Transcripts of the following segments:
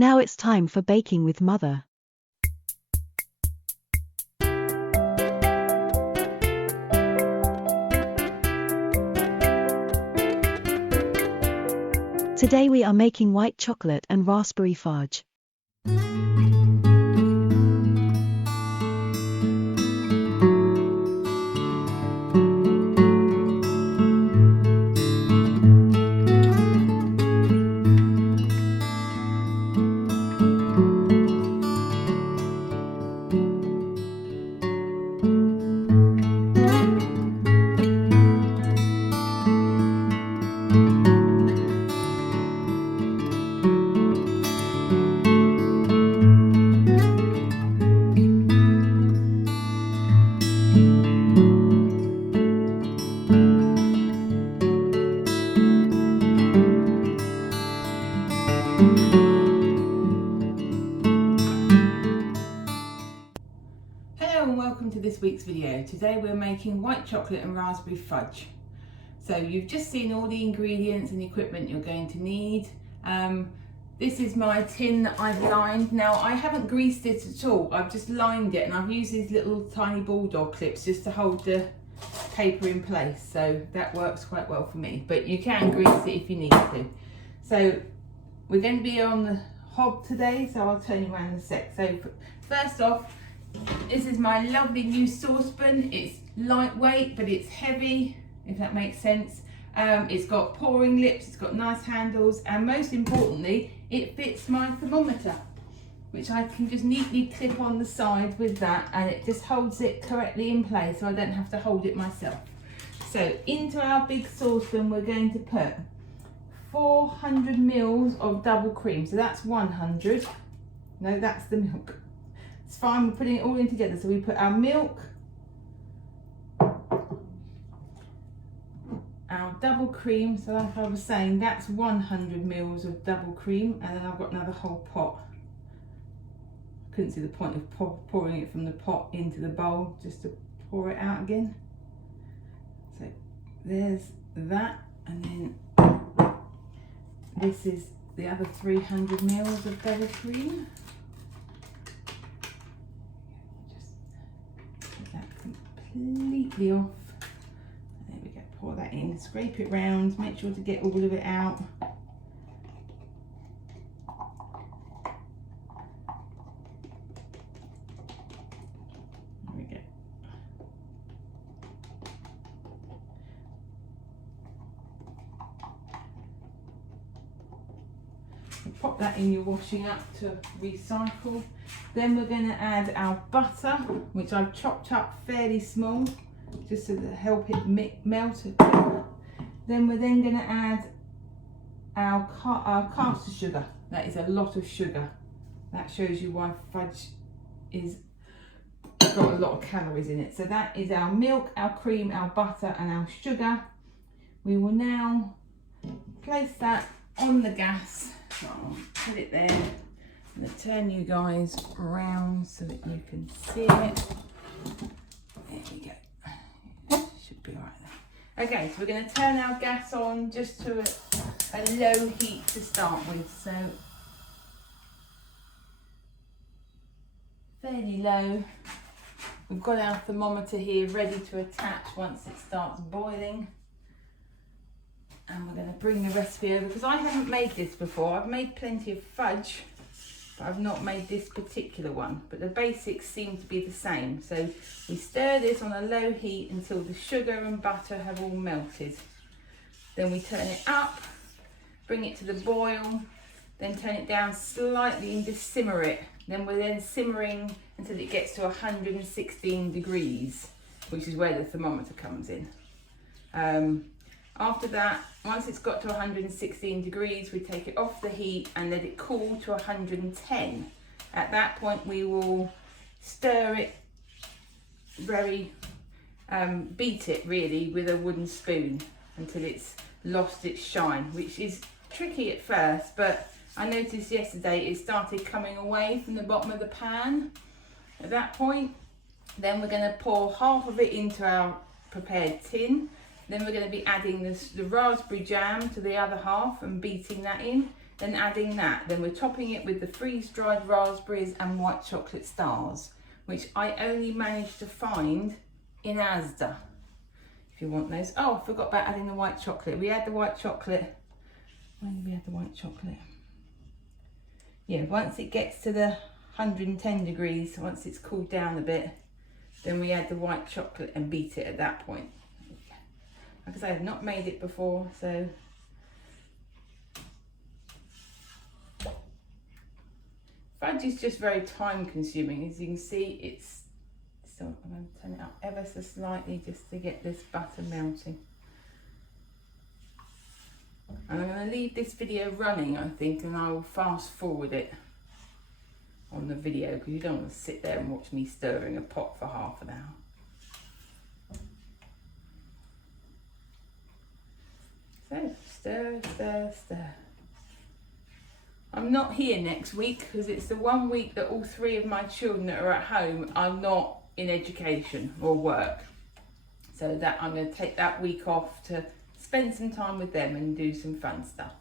Now it's time for baking with Mother. Today we are making white chocolate and raspberry fudge. Hello and welcome to this week's video. Today we're making white chocolate and raspberry fudge. So you've just seen all the ingredients and equipment you're going to need. This is my tin that I've lined. Now I haven't greased it at all, I've just lined it and I've used these little tiny bulldog clips just to hold the paper in place. So that works quite well for me, but you can grease it if you need to. So we're going to be on the hob today, so I'll turn you around in a sec. So first off, this is my lovely new saucepan. It's lightweight, but it's heavy, if that makes sense. It's got pouring lips, it's got nice handles, and most importantly, it fits my thermometer, which I can just neatly clip on the side with that, and it just holds it correctly in place, so I don't have to hold it myself. So into our big saucepan, we're going to put 400 mils of double cream. So that's 100. No, that's the milk. It's fine, we're putting it all in together. So we put our milk, our double cream, so like I was saying, that's 100 mils of double cream, and then I've got another whole pot. Couldn't see the point of pouring it from the pot into the bowl, just to pour it out again. So there's that, and then this is the other 300 mils of double cream. Completely off. There we go, pour that in, scrape it round, make sure to get all of it out. There we go. Pop that in your washing up to recycle. Then we're going to add our butter, which I've chopped up fairly small, just to help it melt. Then we're going to add our caster sugar. That is a lot of sugar. That shows you why fudge is got a lot of calories in it. So that is our milk, our cream, our butter, and our sugar. We will now place that on the gas. So I'll put it there. I'm going to turn you guys around so that you can see it. There we go. Should be alright there. Okay, so we're going to turn our gas on just to a low heat to start with. So fairly low. We've got our thermometer here ready to attach once it starts boiling. And we're going to bring the recipe over, because I haven't made this before. I've made plenty of fudge, but I've not made this particular one. But the basics seem to be the same. So we stir this on a low heat until the sugar and butter have all melted. Then we turn it up, bring it to the boil, then turn it down slightly and just simmer it. Then we're then simmering until it gets to 116 degrees, which is where the thermometer comes in. After that, once it's got to 116 degrees, we take it off the heat and let it cool to 110. At that point, we will stir it beat it really with a wooden spoon until it's lost its shine, which is tricky at first, but I noticed yesterday it started coming away from the bottom of the pan. At that point, then we're going to pour half of it into our prepared tin. Then we're going to be adding the raspberry jam to the other half and beating that in. then adding that. Then we're topping it with the freeze-dried raspberries and white chocolate stars, which I only managed to find in Asda. If you want those. Oh, I forgot about adding the white chocolate. We had the white chocolate. When did we add the white chocolate? Yeah, once it gets to the 110 degrees, once it's cooled down a bit, then we add the white chocolate and beat it at that point. Like I say, I've not made it before, so fudge is just very time consuming. As you can see, it's still, I'm going to turn it up ever so slightly just to get this butter melting. And I'm going to leave this video running, I think, and I will fast forward it on the video because you don't want to sit there and watch me stirring a pot for half an hour. So stir, stir, stir. I'm not here next week because it's the one week that all three of my children that are at home are not in education or work. So that I'm going to take that week off to spend some time with them and do some fun stuff.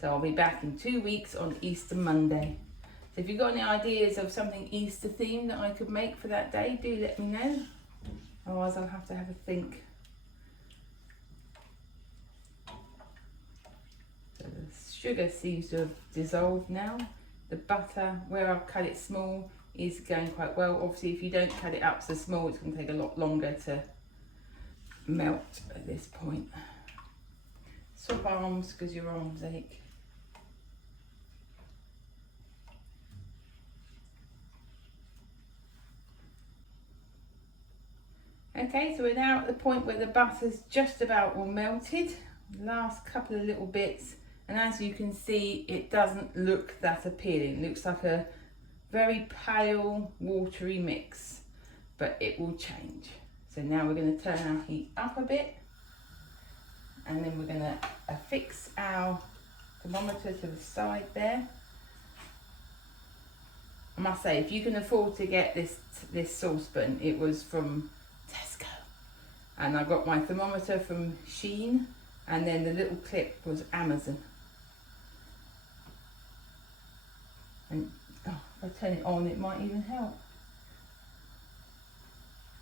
So I'll be back in 2 weeks on Easter Monday. So if you've got any ideas of something Easter themed that I could make for that day, do let me know. Otherwise I'll have to have a think. So the sugar seems to have dissolved now. The butter, where I've cut it small, is going quite well. Obviously if you don't cut it up so small, it's going to take a lot longer to melt at this point. Swap arms because your arms ache. Okay, so we're now at the point where the butter's just about all melted. Last couple of little bits, and as you can see, it doesn't look that appealing. It looks like a very pale, watery mix, but it will change. So now we're going to turn our heat up a bit, and then we're going to affix our thermometer to the side there. I must say, if you can afford to get this saucepan, it was from Tesco, and I got my thermometer from Shein, and then the little clip was Amazon. And oh, if I turn it on, it might even help.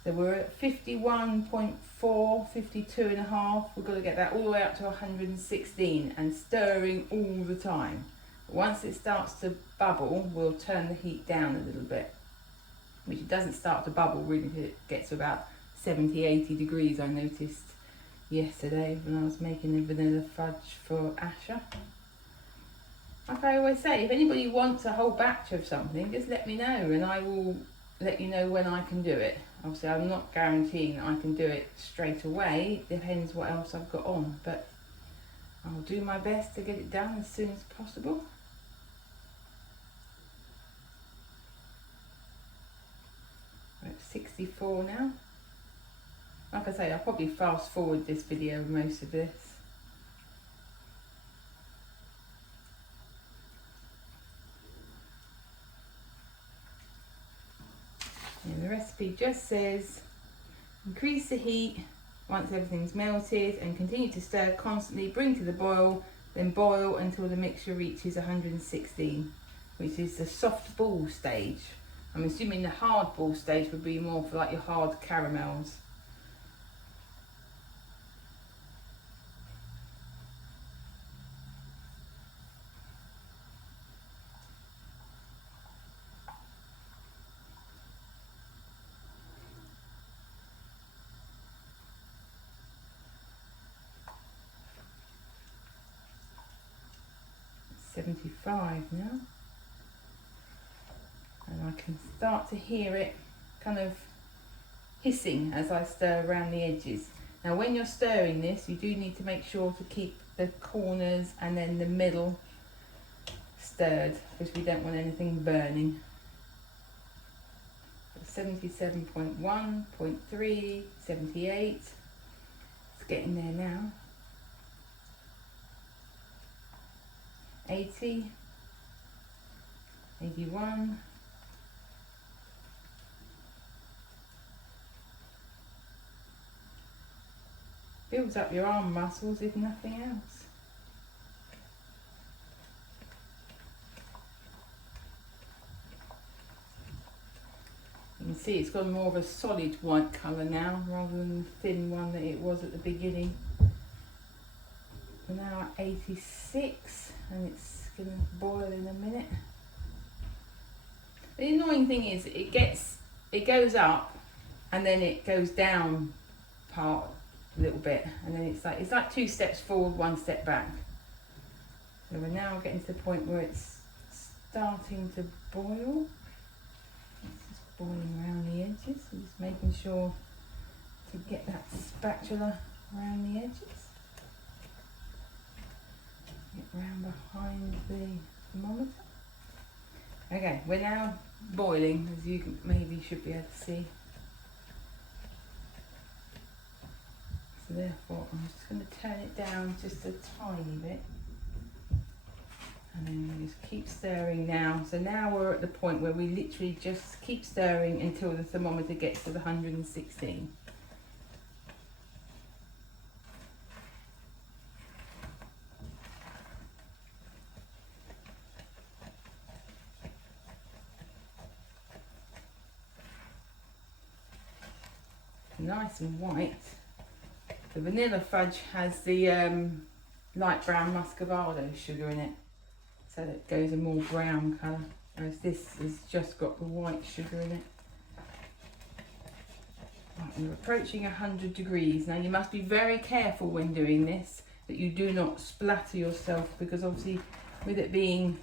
So we're at 51.4, 52 and a half. We've got to get that all the way up to 116 and stirring all the time. Once it starts to bubble, we'll turn the heat down a little bit, which it doesn't start to bubble really until it gets to about 70, 80 degrees, I noticed yesterday when I was making the vanilla fudge for Asher. Like I always say, if anybody wants a whole batch of something, just let me know and I will let you know when I can do it. Obviously I'm not guaranteeing that I can do it straight away, it depends what else I've got on, but I'll do my best to get it done as soon as possible. We're at 64 now. Like I say, I'll probably fast forward this video most of this. And the recipe just says, increase the heat once everything's melted and continue to stir constantly, bring to the boil, then boil until the mixture reaches 116, which is the soft ball stage. I'm assuming the hard ball stage would be more for like your hard caramels. It's 75 now. And I can start to hear it kind of hissing as I stir around the edges. Now when you're stirring this, you do need to make sure to keep the corners and then the middle stirred because we don't want anything burning. 77.1, 0.3, 78, it's getting there now. 80, 81, builds up your arm muscles if nothing else. see it's got more of a solid white colour now rather than the thin one that it was at the beginning. We're now at 86 and it's going to boil in a minute. The annoying thing is it goes up and then it goes down a little bit, and then it's like 2 steps forward, 1 step back. So we're now getting to the point where it's starting to boil. It's just boiling around the edges. I'm just making sure to get that spatula around the edges. Get round behind the thermometer. Okay, we're now boiling, as you maybe should be able to see. So therefore, I'm just going to turn it down just a tiny bit. And then we just keep stirring now. So now we're at the point where we literally just keep stirring until the thermometer gets to the 116. Nice and white. The vanilla fudge has the light brown muscovado sugar in it, so that it goes a more brown colour, whereas this has just got the white sugar in it. Right, we're approaching 100 degrees. Now you must be very careful when doing this that you do not splatter yourself, because obviously with it being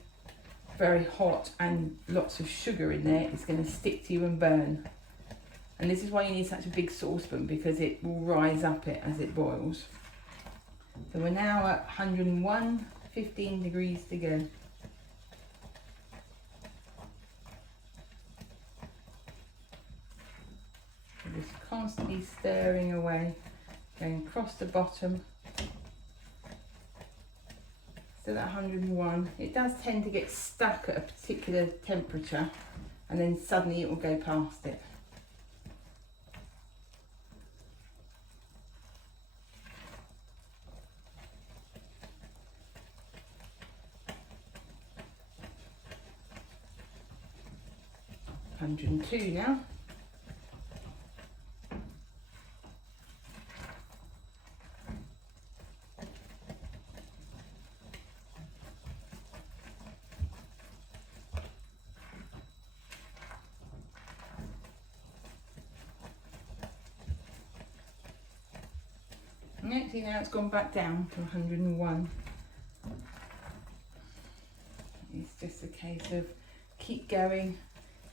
very hot and lots of sugar in there, it's going to stick to you and burn. And this is why you need such a big saucepan, because it will rise up it as it boils. So we're now at 101, 15 degrees to go. We're just constantly stirring away, going across the bottom. Still at 101. It does tend to get stuck at a particular temperature, and then suddenly it will go past it. $102 now. See, now it's gone back down to 101. It's just a case of keep going.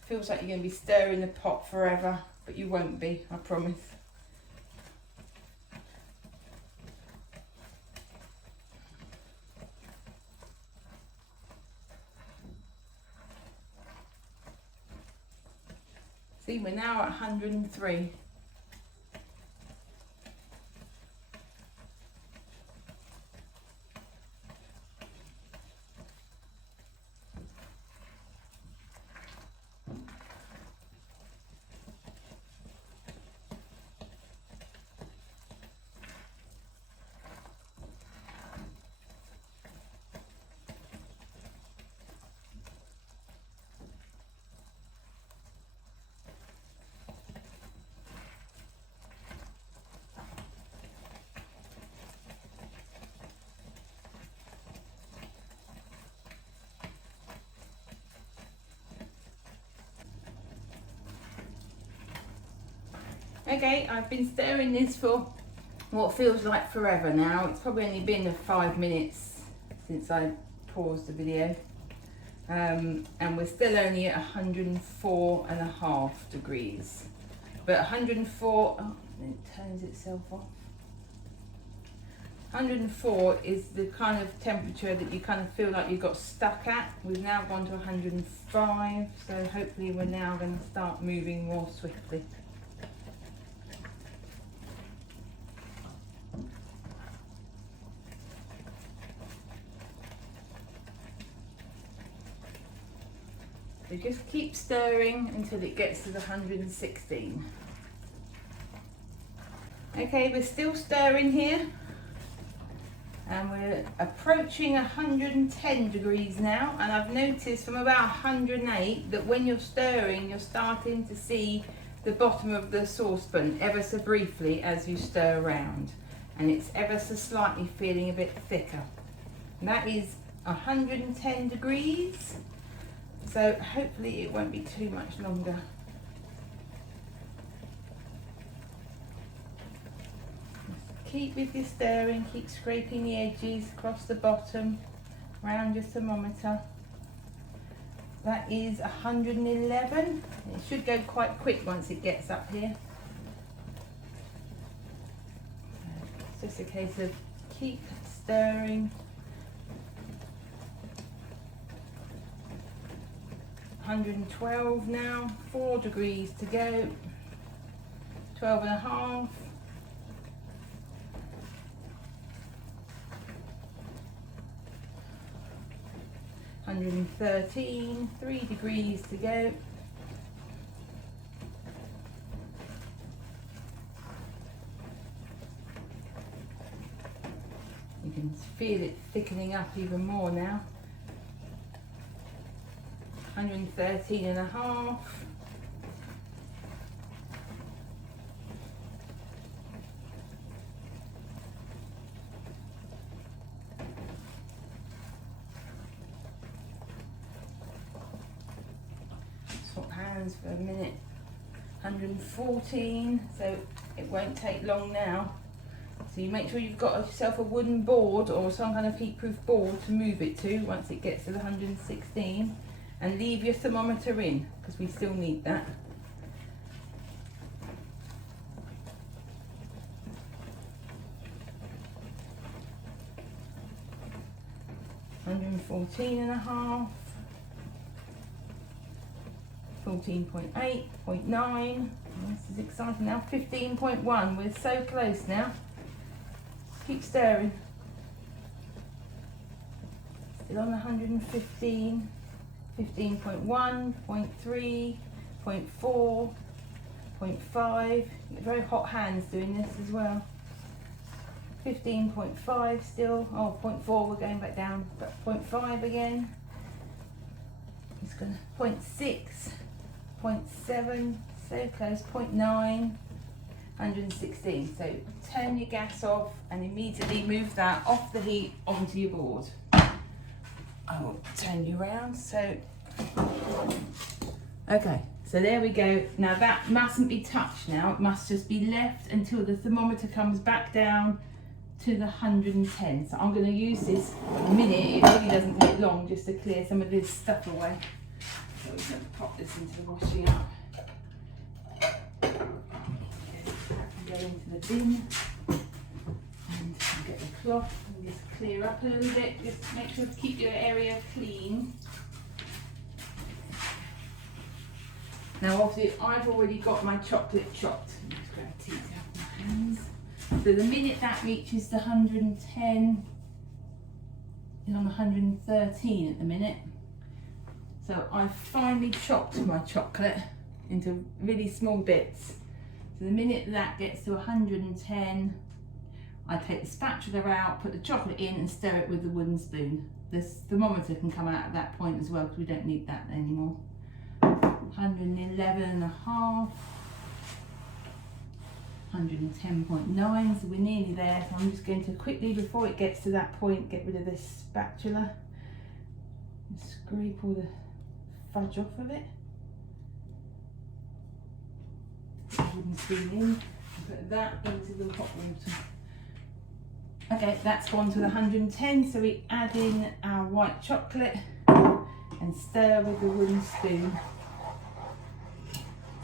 Feels like you're going to be stirring the pot forever, but you won't be, I promise. See, we're now at 103. Okay, I've been stirring this for what feels like forever now. It's probably only been 5 minutes since I paused the video. And we're still only at 104.5 degrees. But 104, oh, it turns itself off. 104 is the kind of temperature that you kind of feel like you got stuck at. We've now gone to 105, so hopefully we're now going to start moving more swiftly. So just keep stirring until it gets to the 116. Okay, we're still stirring here. And we're approaching 110 degrees now, and I've noticed from about 108 that when you're stirring, you're starting to see the bottom of the saucepan ever so briefly as you stir around, and it's ever so slightly feeling a bit thicker. And that is 110 degrees, so hopefully it won't be too much longer. Keep with your stirring, keep scraping the edges across the bottom, around your thermometer. That is 111. It should go quite quick once it gets up here. It's just a case of keep stirring. 112 now, 4 degrees to go, 12 and a half. 113, 3 degrees to go. You can feel it thickening up even more now. 113 and a half. Swap hands for a minute. 114, so it won't take long now. So you make sure you've got yourself a wooden board or some kind of heat-proof board to move it to once it gets to the 116, and leave your thermometer in because we still need that. $114.5, 14.8, 0.9. This is exciting now. 15.1. We're so close now. Keep stirring. Still on 115. 15.1, 0.3, 0.4, 0.5. Very hot hands doing this as well. 15.5 still. Oh, 0.4, we're going back down. But 0.5 again. It's gonna 0.6, 0.7, so close. 0.9, 116. So turn your gas off and immediately move that off the heat onto your board. I will turn you around. So, okay, so there we go. Now that mustn't be touched now. It must just be left until the thermometer comes back down to the 110. So I'm going to use this for a minute. It really doesn't take long just to clear some of this stuff away. So we're going to pop this into the washing up. Go into the bin and get the cloth. Just clear up a little bit, just make sure to keep your area clean. Now obviously I've already got my chocolate chopped. Just grab a tea towel with my hands. So the minute that reaches the 110, it's on 113 at the minute. So I've finally chopped my chocolate into really small bits. So the minute that gets to 110, I take the spatula out, put the chocolate in and stir it with the wooden spoon. This thermometer can come out at that point as well because we don't need that anymore. 111 and a half, 110.9, so we're nearly there. So I'm just going to quickly, before it gets to that point, get rid of this spatula. Just scrape all the fudge off of it. Put the wooden spoon in and put that into the hot water. Okay, that's gone to the 110, so we add in our white chocolate and stir with the wooden spoon.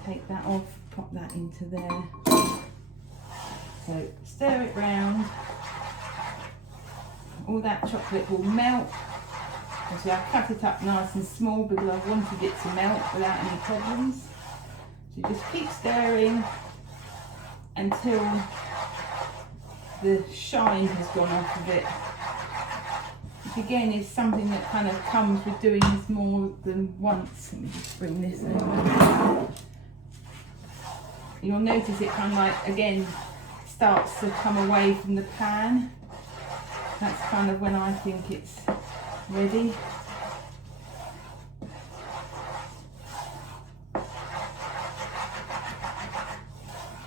Take that off, pop that into there. So stir it round. All that chocolate will melt. Obviously I cut it up nice and small because I wanted it to melt without any problems. So just keep stirring until the shine has gone off of it, which again is something that kind of comes with doing this more than once. Let me just bring this over. You'll notice it kind of like, again, starts to come away from the pan. That's kind of when I think it's ready.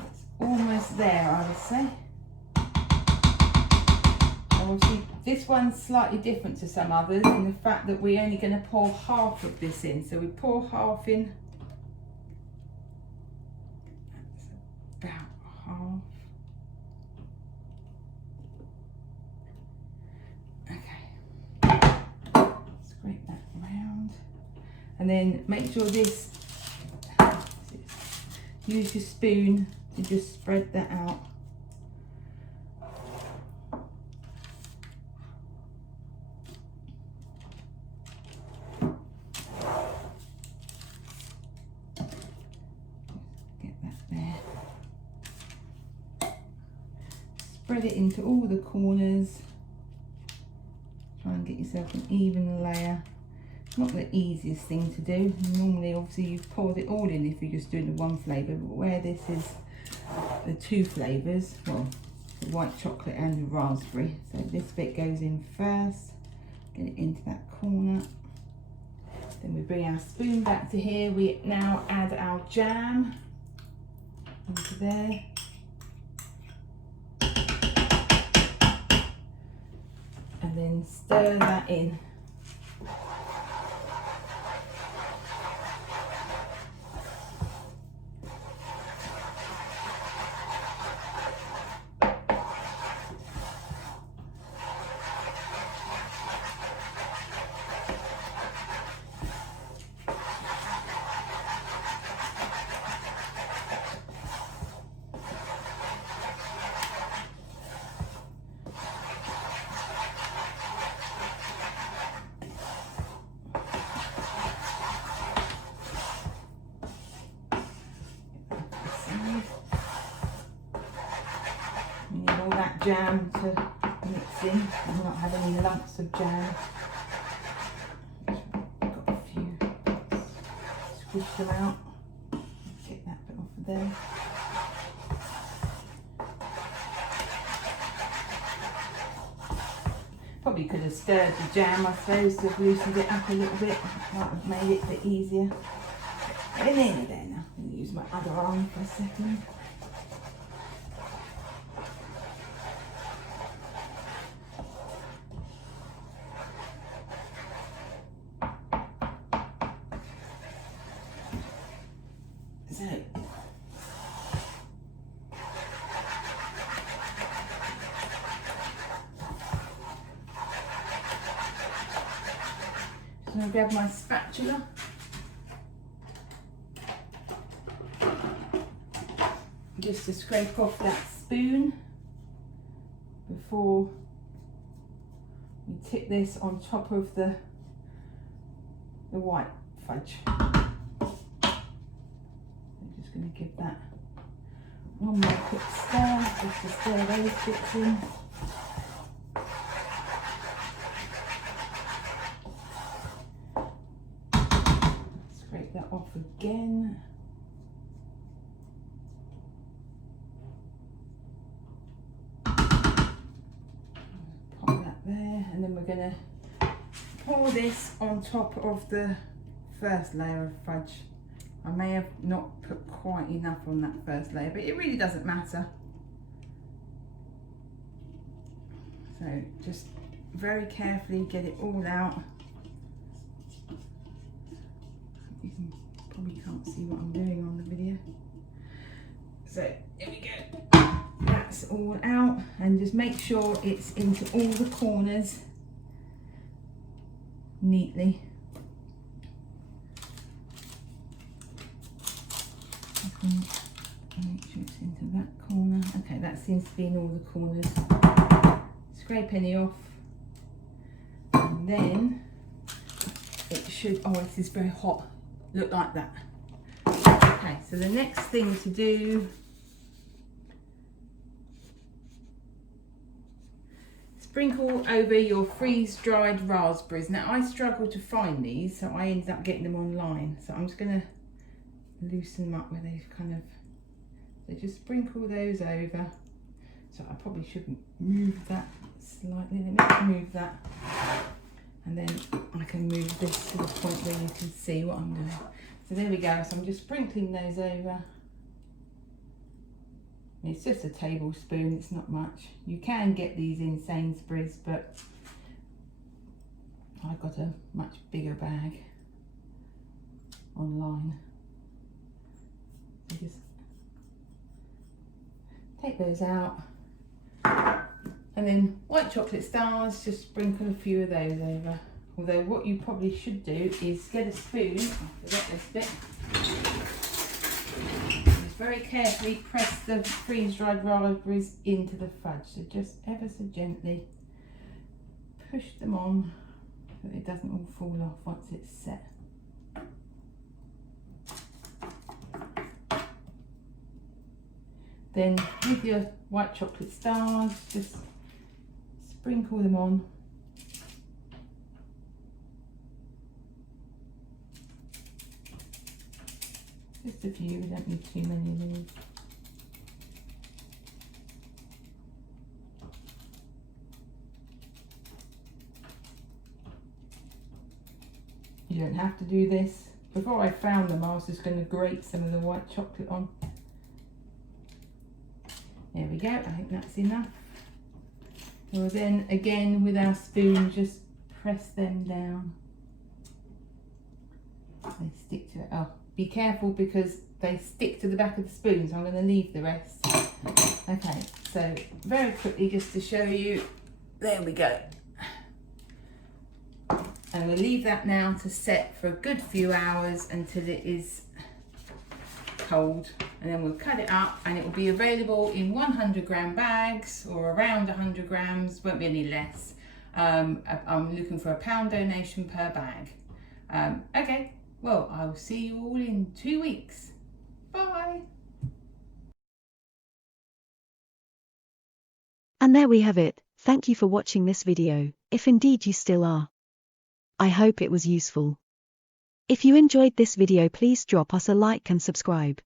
It's almost there, I would say. Obviously, this one's slightly different to some others in the fact that we're only going to pour half of this in. So we pour half in. That's about half. Okay. Scrape that round. And then make sure this, use your spoon to just spread that out. Spread it into all the corners. Try and get yourself an even layer. Not the easiest thing to do. Normally, obviously, you've poured it all in if you're just doing the one flavour, but where this is the two flavours, well, the white chocolate and the raspberry. So this bit goes in first, get it into that corner. Then we bring our spoon back to here. We now add our jam into there. And then stir that in. All that jam to mix in and not have any lumps of jam. Got a few, squish them out, get that bit off of there. Probably could have stirred the jam, I suppose, to have loosened it up a little bit. Might have made it a bit easier. We're nearly there now. I'm going to use my other arm for a second. So I'm going to grab my spatula. Just to scrape off that spoon before we tip this on top of the white fudge. I'm just going to give that one more quick stir, just to stir those bits in. Scrape that off again. Pop that there, and then we're going to pour this on top of the first layer of fudge. I may have not put quite enough on that first layer, but it really doesn't matter. So just very carefully get it all out. You probably can't see what I'm doing on the video. So here we go. That's all out, and just make sure it's into all the corners neatly. Make sure it's into that corner. Okay, that seems to be in all the corners. Scrape any off, and then it should, oh, this is very hot, look like that. Okay, so the next thing to do, sprinkle over your freeze-dried raspberries. Now I struggle to find these, so I ended up getting them online. So I'm just going to loosen them up where they've kind of, so just sprinkle those over. So I probably shouldn't move that slightly. Let me move that, and then I can move this to the point where you can see what I'm doing. So there we go. So I'm just sprinkling those over. It's just a tablespoon, it's not much. You can get these in Sainsbury's, but I got a much bigger bag online. So just take those out. And then white chocolate stars, just sprinkle a few of those over. Although what you probably should do is get a spoon, I forgot this bit. Just very carefully press the freeze-dried raspberries into the fudge. So just ever so gently push them on so that it doesn't all fall off once it's set. Then with your white chocolate stars, just sprinkle them on. Just a few, we don't need too many of these. You don't have to do this. Before I found them, I was just going to grate some of the white chocolate on. There we go, I think that's enough. We'll then, again, with our spoon, just press them down. They stick to it. Oh, be careful because they stick to the back of the spoon, so I'm going to leave the rest. Okay, so very quickly, just to show you, there we go. And we'll leave that now to set for a good few hours until it is cold, and then we'll cut it up and it will be available in 100-gram bags or around 100 grams, won't be any less. I'm looking for a £1 donation per bag. Okay, well, I'll see you all in 2 weeks. Bye. And there we have it. Thank you for watching this video, if indeed you still are. I hope it was useful. If you enjoyed this video, please drop us a like and subscribe.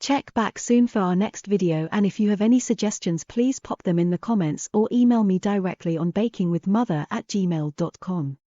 Check back soon for our next video, and if you have any suggestions, please pop them in the comments or email me directly on bakingwithmother@gmail.com.